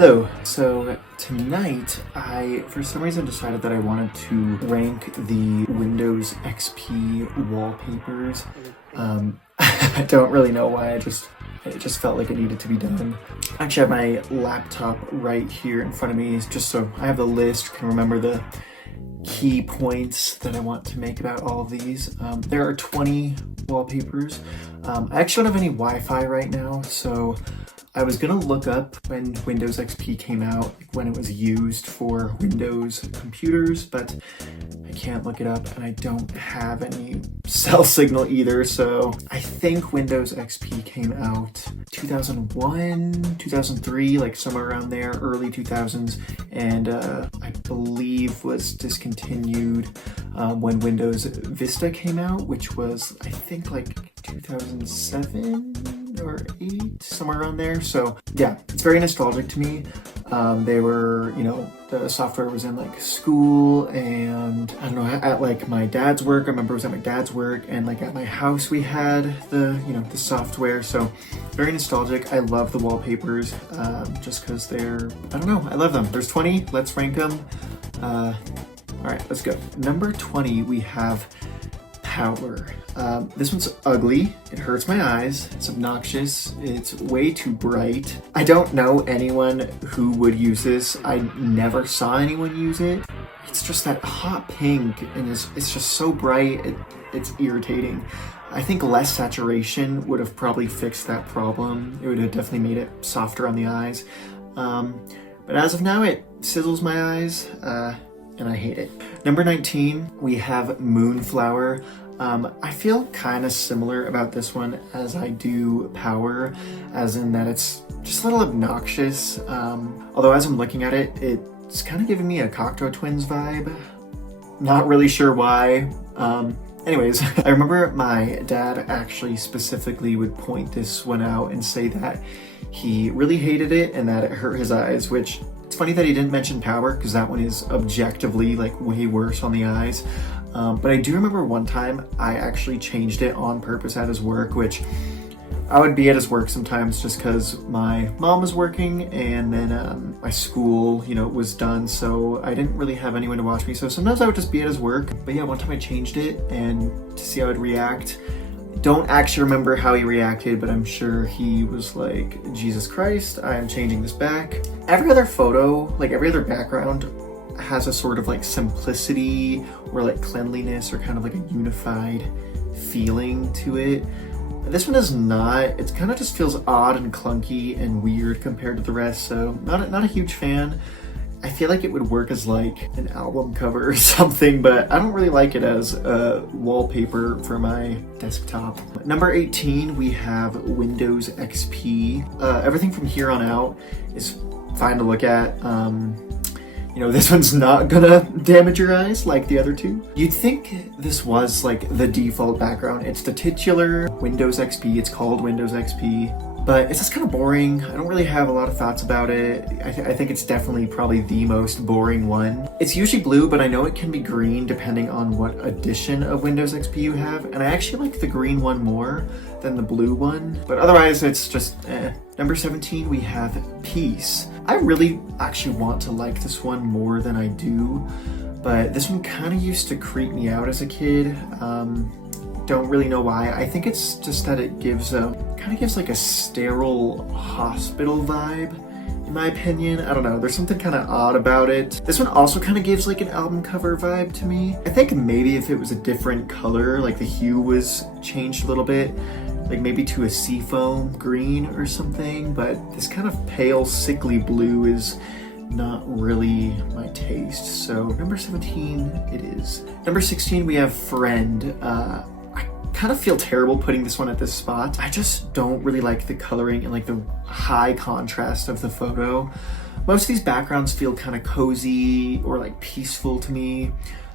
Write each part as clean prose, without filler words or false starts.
Hello. So tonight for some reason decided that I wanted to rank the Windows XP wallpapers. I don't really know why, it just felt like it needed to be done. I actually have my laptop right here in front of me, just so I have the list, can remember the key points that I want to make about all of these. There are 20 wallpapers. I actually don't have any Wi-Fi right now, so I was gonna look up when Windows XP came out, when it was used for Windows computers, but I can't look it up and I don't have any cell signal either. So I think Windows XP came out 2001, 2003, like somewhere around there, early 2000s, and I believe was discontinued when Windows Vista came out, which was I think like 2007 or 8, somewhere around there. So yeah, it's very nostalgic to me. They were, the software was in like school and I don't know, at like my dad's work. I remember it was at my dad's work, and like at my house we had the software. So very nostalgic. I love the wallpapers just because they're, I don't know, I love them. There's 20, let's rank them. All right, let's go. Number 20, we have Power. This one's ugly. It hurts my eyes. It's obnoxious. It's way too bright. I don't know anyone who would use this. I never saw anyone use it. It's just that hot pink, and it's just so bright. It's irritating. I think less saturation would have probably fixed that problem. It would have definitely made it softer on the eyes. But as of now, it sizzles my eyes, and I hate it. Number 19, we have Moonflower. I feel kind of similar about this one as I do Power, as in that it's just a little obnoxious. Although as I'm looking at it, it's kind of giving me a Cocteau Twins vibe. Not really sure why. Anyways, I remember my dad actually specifically would point this one out and say that he really hated it and that it hurt his eyes, which it's funny that he didn't mention Power because that one is objectively like way worse on the eyes. But I do remember one time I actually changed it on purpose at his work, which I would be at his work sometimes just because my mom was working and then my school, was done. So I didn't really have anyone to watch me. So sometimes I would just be at his work. But yeah, one time I changed it and to see how it'd react. Don't actually remember how he reacted, but I'm sure he was like, Jesus Christ, I am changing this back. Every other photo, like every other background, has a sort of like simplicity or like cleanliness or kind of like a unified feeling to it. This one is not. It kind of just feels odd and clunky and weird compared to the rest, so not a huge fan. I feel like it would work as like an album cover or something, but I don't really like it as a wallpaper for my desktop. Number 18, we have Windows XP. Everything from here on out is fine to look at. This one's not gonna damage your eyes like the other two. You'd think this was like the default background. It's the titular Windows XP. It's called Windows XP, but it's just kind of boring. I don't really have a lot of thoughts about it. I think it's definitely probably the most boring one. It's usually blue, but I know it can be green depending on what edition of Windows XP you have. And I actually like the green one more than the blue one, but otherwise it's just eh. Number 17, we have Peace. I really actually want to like this one more than I do, but this one kind of used to creep me out as a kid. Don't really know why. I think it's just that it kind of gives like a sterile hospital vibe, in my opinion. I don't know, there's something kind of odd about it. This one also kind of gives like an album cover vibe to me. I think maybe if it was a different color, like the hue was changed a little bit, like maybe to a seafoam green or something, but this kind of pale, sickly blue is not really my taste. So number 17 it is. Number 16, we have Friend. I kind of feel terrible putting this one at this spot. I just don't really like the coloring and like the high contrast of the photo. Most of these backgrounds feel kind of cozy or like peaceful to me.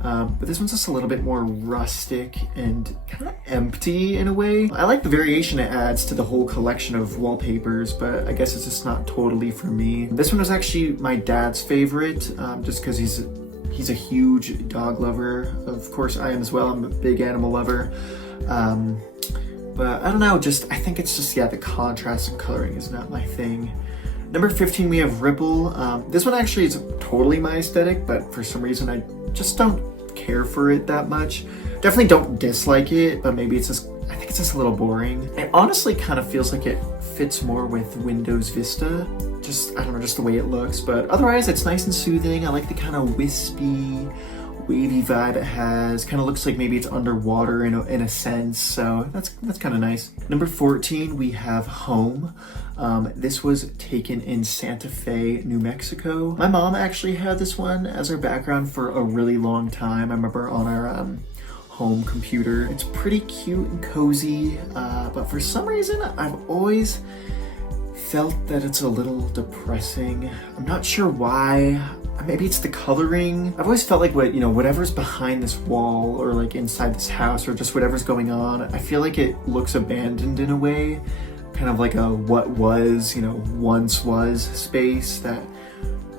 But this one's just a little bit more rustic and kind of empty in a way. I like the variation it adds to the whole collection of wallpapers, but I guess it's just not totally for me. This one was actually my dad's favorite, just because he's a huge dog lover. Of course, I am as well. I'm a big animal lover. But I don't know, I think it's just, the contrast and coloring is not my thing. Number 15, we have Ripple. This one actually is totally my aesthetic, but for some reason I just don't care for it that much. Definitely don't dislike it, but maybe it's just, I think it's just a little boring. It honestly kind of feels like it fits more with Windows Vista. Just, I don't know, just the way it looks, but otherwise it's nice and soothing. I like the kind of wispy, wavy vibe it has. Kind of looks like maybe it's underwater in a sense, so that's kind of nice. Number 14, we have Home. This was taken in Santa Fe, New Mexico. My mom actually had this one as her background for a really long time. I remember on our home computer. It's pretty cute and cozy, but for some reason I've always felt that it's a little depressing. I'm not sure why. Maybe it's the coloring. I've always felt like whatever's behind this wall or like inside this house or just whatever's going on, I feel like it looks abandoned in a way, kind of like a what was, once was space that,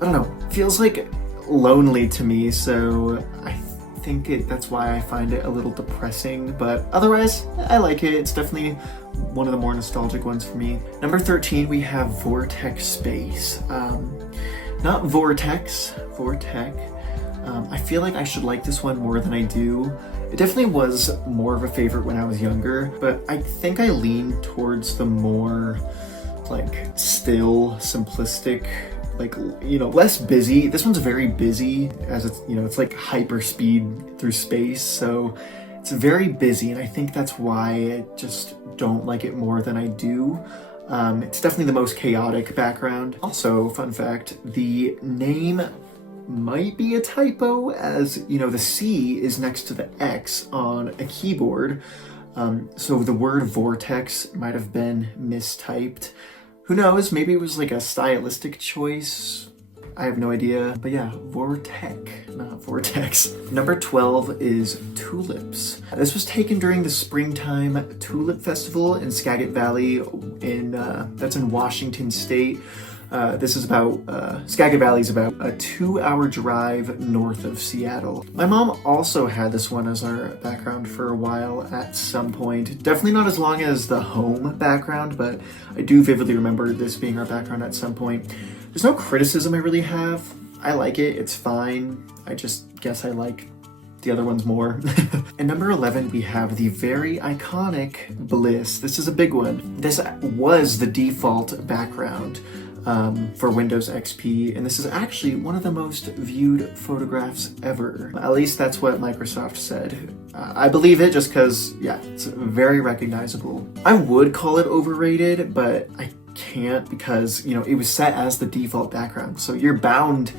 I don't know, feels like lonely to me. So I think that's why I find it a little depressing, but otherwise I like it. It's definitely one of the more nostalgic ones for me. Number 13, we have Vortex Space. Not Vortex, Vortec. I feel like I should like this one more than I do. It definitely was more of a favorite when I was younger, but I think I lean towards the more like still, simplistic, like, less busy. This one's very busy as it's, it's like hyper speed through space. So it's very busy. And I think that's why I just don't like it more than I do. It's definitely the most chaotic background. Also, fun fact, the name might be a typo as, the C is next to the X on a keyboard. So the word vortex might have been mistyped. Who knows? Maybe it was like a stylistic choice. I have no idea. But yeah, Vortec, not Vortex. Number 12 is Tulips. This was taken during the Springtime Tulip Festival in Skagit Valley that's in Washington State. This is about, Skagit Valley is about a 2-hour drive north of Seattle. My mom also had this one as our background for a while at some point. Definitely not as long as the Home background, but I do vividly remember this being our background at some point. There's no criticism I really have. I like it, it's fine. I just guess I like the other ones more. And number 11, we have the very iconic Bliss. This is a big one. This was the default background for Windows XP, and this is actually one of the most viewed photographs ever. At least that's what Microsoft said. I believe it just because, yeah, it's very recognizable. I would call it overrated, but I can't because, it was set as the default background, so you're bound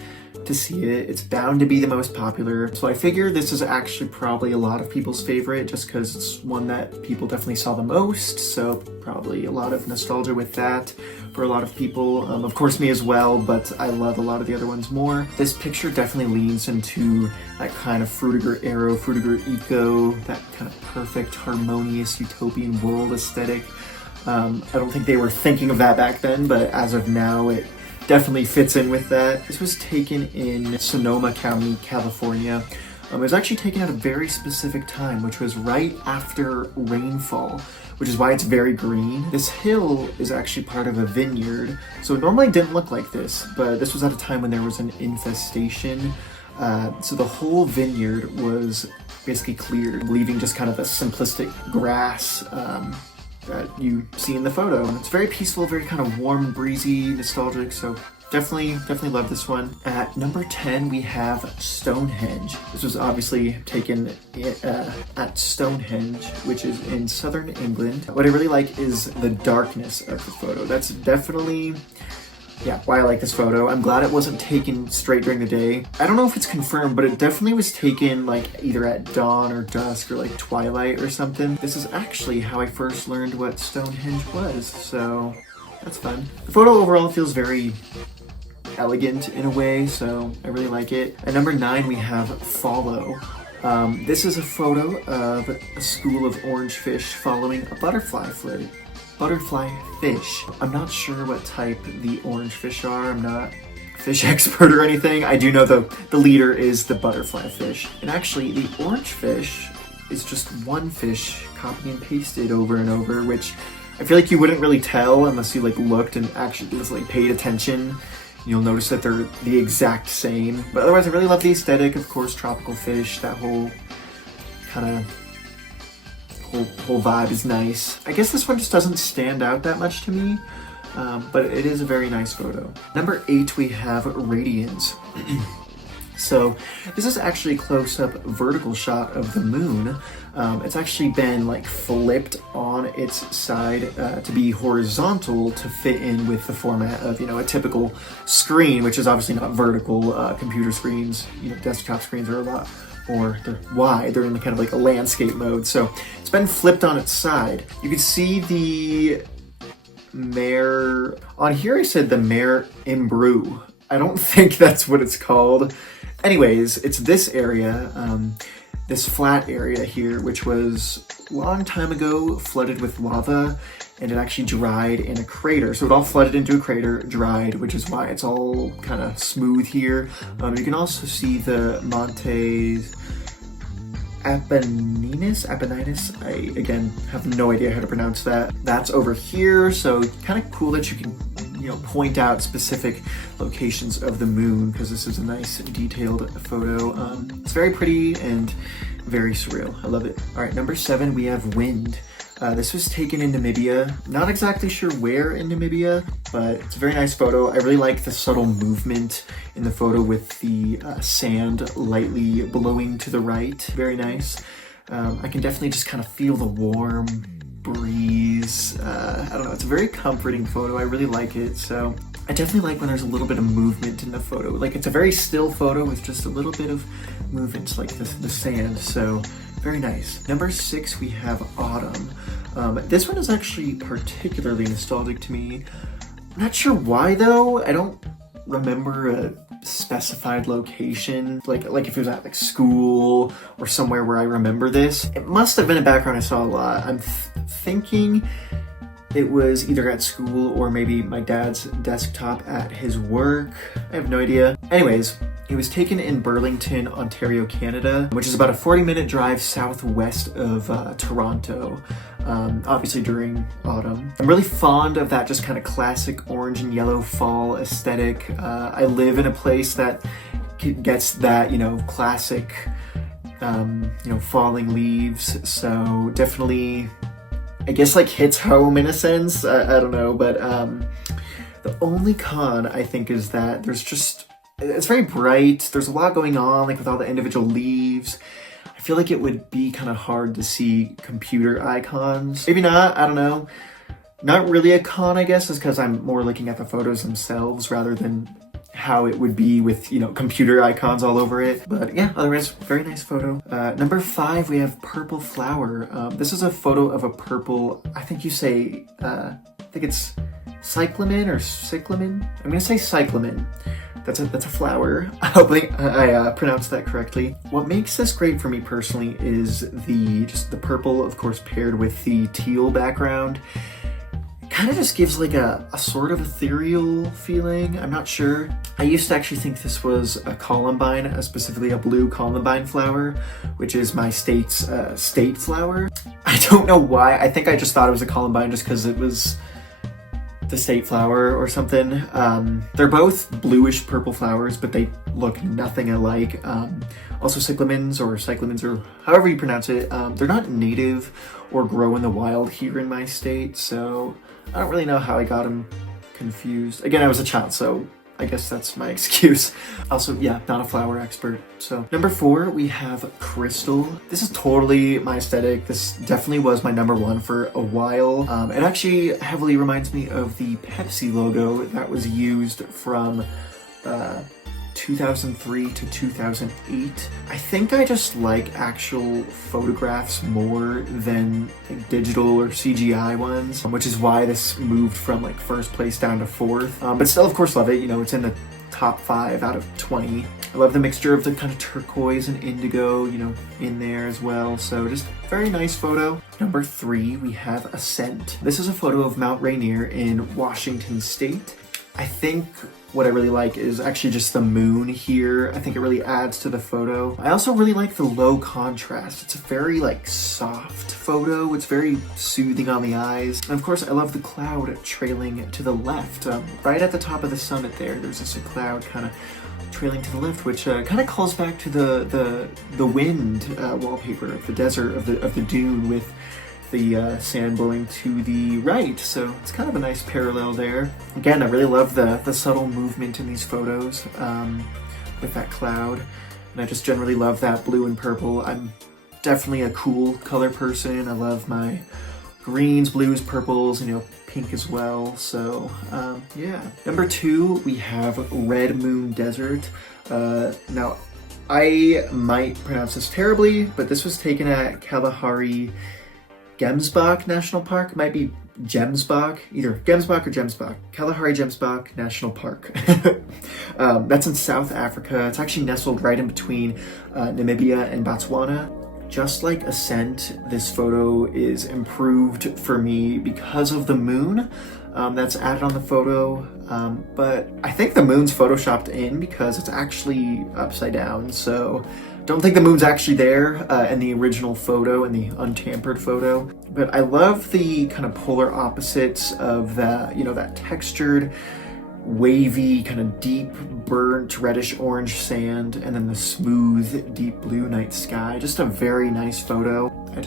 to see it. It's bound to be the most popular. So I figure this is actually probably a lot of people's favorite just because it's one that people definitely saw the most. So probably a lot of nostalgia with that for a lot of people. Of course me as well, but I love a lot of the other ones more. This picture definitely leans into that kind of Frutiger Aero, Frutiger Eco, that kind of perfect, harmonious, utopian world aesthetic. I don't think they were thinking of that back then, but as of now, it definitely fits in with that. This was taken in Sonoma County, California. It was actually taken at a very specific time, which was right after rainfall, which is why it's very green. This hill is actually part of a vineyard, so it normally didn't look like this, but this was at a time when there was an infestation. So the whole vineyard was basically cleared, leaving just kind of a simplistic grass that you see in the photo. And it's very peaceful, very kind of warm, breezy, nostalgic, so definitely love this one. At number 10, we have Stonehenge. This was obviously taken at Stonehenge, which is in southern England. What I really like is the darkness of the photo. That's definitely, why I like this photo. I'm glad it wasn't taken straight during the day. I don't know if it's confirmed, but it definitely was taken like either at dawn or dusk or like twilight or something. This is actually how I first learned what Stonehenge was, so that's fun. The photo overall feels very elegant in a way, so I really like it. At number 9, we have Follow. This is a photo of a school of orange fish following a butterfly fish. I'm not sure what type the orange fish are. I'm not a fish expert or anything. I do know the leader is the butterfly fish. And actually, the orange fish is just one fish copy and pasted over and over, which I feel like you wouldn't really tell unless you like looked and actually just like paid attention. You'll notice that they're the exact same. But otherwise, I really love the aesthetic. Of course, tropical fish, that whole kind of whole vibe is nice. I guess this one just doesn't stand out that much to me, but it is a very nice photo. Number 8, we have radiance. So this is actually a close-up vertical shot of the moon. It's actually been like flipped on its side to be horizontal to fit in with the format of, you know, a typical screen, which is obviously not vertical. Computer screens, you know, desktop screens are a lot more, they're wide. They're in the kind of like a landscape mode. So it's been flipped on its side. You can see the mare on here. I said the mare imbrue. I don't think that's what it's called. Anyways, it's this area, this flat area here, which was a long time ago flooded with lava, and it actually dried in a crater. So it all flooded into a crater, dried, which is why it's all kind of smooth here. You can also see the Montes Apenninus. I, again, have no idea how to pronounce that. That's over here, so kind of cool that you can, you know, point out specific locations of the moon, because this is a nice detailed photo. It's very pretty and very surreal. I love it. All right, number 7, we have wind. This was taken in Namibia. Not exactly sure where in Namibia, but it's a very nice photo. I really like the subtle movement in the photo with the sand lightly blowing to the right. Very nice. I can definitely just kind of feel the warm breeze. I don't know, it's a very comforting photo. I really like it. So I definitely like when there's a little bit of movement in the photo. Like, it's a very still photo with just a little bit of movement, like the sand. So very nice. Number 6, we have autumn. This one is actually particularly nostalgic to me. I'm not sure why though. I don't remember a specified location, like if it was at like school or somewhere where I remember this. It must have been a background I saw a lot. I'm thinking it was either at school or maybe my dad's desktop at his work. I have no idea. Anyways, it was taken in Burlington, Ontario, Canada, which is about a 40-minute drive southwest of Toronto, obviously during autumn. I'm really fond of that just kind of classic orange and yellow fall aesthetic. I live in a place that gets that, you know, classic, you know, falling leaves. So definitely, I guess, like hits home in a sense. I don't know, but the only con I think is that it's very bright. There's a lot going on, like with all the individual leaves. I feel like it would be kind of hard to see computer icons. Maybe not, I don't know. Not really a con, I guess, is because I'm more looking at the photos themselves rather than how it would be with, you know, computer icons all over it. But yeah, otherwise, very nice photo. Number 5, we have purple flower. This is a photo of a purple, I think you say, I think it's cyclamen or cyclamen. I'm gonna say cyclamen. That's a flower. Hopefully I pronounced that correctly. What makes this great for me personally is the purple, of course, paired with the teal background. It kind of just gives like a sort of ethereal feeling. I'm not sure. I used to actually think this was a columbine, specifically a blue columbine flower, which is my state's state flower. I don't know why. I think I just thought it was a columbine just because it was the state flower or something. They're both bluish purple flowers, but they look nothing alike. Also cyclamens or however you pronounce it, they're not native or grow in the wild here in my state, so I don't really know how I got them confused. Again, I was a child, so I guess that's my excuse. Also, yeah, not a flower expert. So number 4, we have crystal. This is totally my aesthetic. This definitely was my number 1 for a while. It actually heavily reminds me of the Pepsi logo that was used from 2003 to 2008. I think I just like actual photographs more than like digital or CGI ones, which is why this moved from like first place down to 4th. But still, of course, love it. You know, it's in the top 5 out of 20. I love the mixture of the kind of turquoise and indigo, you know, in there as well. So just very nice photo. Number 3, we have Ascent. This is a photo of Mount Rainier in Washington State. I think what I really like is actually just the moon here. I think it really adds to the photo. I also really like the low contrast. It's a very like soft photo. It's very soothing on the eyes. And of course, I love the cloud trailing to the left. Right at the top of the summit there's just a cloud kind of trailing to the left, which kind of calls back to the wind wallpaper of the desert, of the dune, with the sand blowing to the right. So it's kind of a nice parallel there. Again, I really love the subtle movement in these photos with that cloud. And I just generally love that blue and purple. I'm definitely a cool color person. I love my greens, blues, purples, and pink as well. So yeah. Number 2, we have Red Moon Desert. Now, I might pronounce this terribly, but this was taken at Kalahari Gemsbach National Park. It might be Gemsbach, either Gemsbach or Gemsbach. Kalahari Gemsbach National Park. That's in South Africa. It's actually nestled right in between Namibia and Botswana. Just like Ascent, this photo is improved for me because of the moon that's added on the photo. But I think the moon's photoshopped in because it's actually upside down. So don't think the moon's actually there in the original photo, in the untampered photo. But I love the kind of polar opposites of that, that textured, wavy, kind of deep, burnt, reddish orange sand, and then the smooth, deep blue night sky. Just a very nice photo. I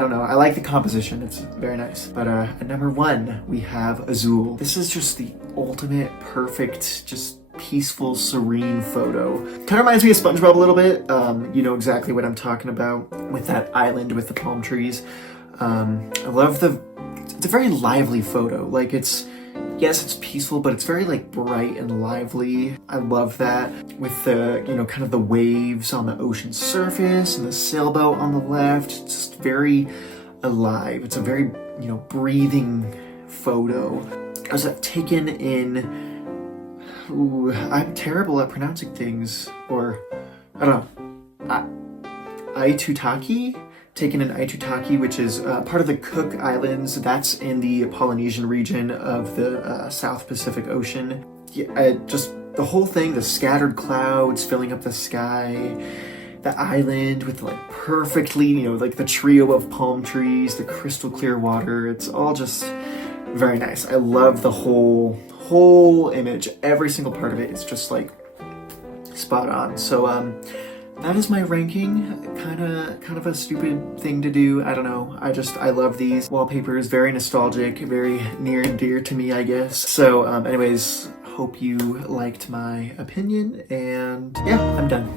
don't know, I like the composition, it's very nice. But at number 1, we have Azul. This is just the ultimate, perfect, just peaceful, serene photo. Kind of reminds me of SpongeBob a little bit. You know exactly what I'm talking about with that island with the palm trees. I love it's a very lively photo. Like yes, it's peaceful, but it's very like bright and lively. I love that with the, kind of the waves on the ocean surface and the sailboat on the left. It's just very alive. It's a very, breathing photo. I was taken in, I'm terrible at pronouncing things, or I don't know, Aitutaki? Taken in Aitutaki, which is part of the Cook Islands. That's in the Polynesian region of the South Pacific Ocean. Yeah, just the whole thing, the scattered clouds filling up the sky, the island with like perfectly, like the trio of palm trees, the crystal clear water. It's all just very nice. I love the whole image. Every single part of it is just like spot on. So that is my ranking. Kind of a stupid thing to do. I don't know. I love these wallpapers. Very nostalgic, very near and dear to me, I guess. So anyways, hope you liked my opinion, and yeah, I'm done.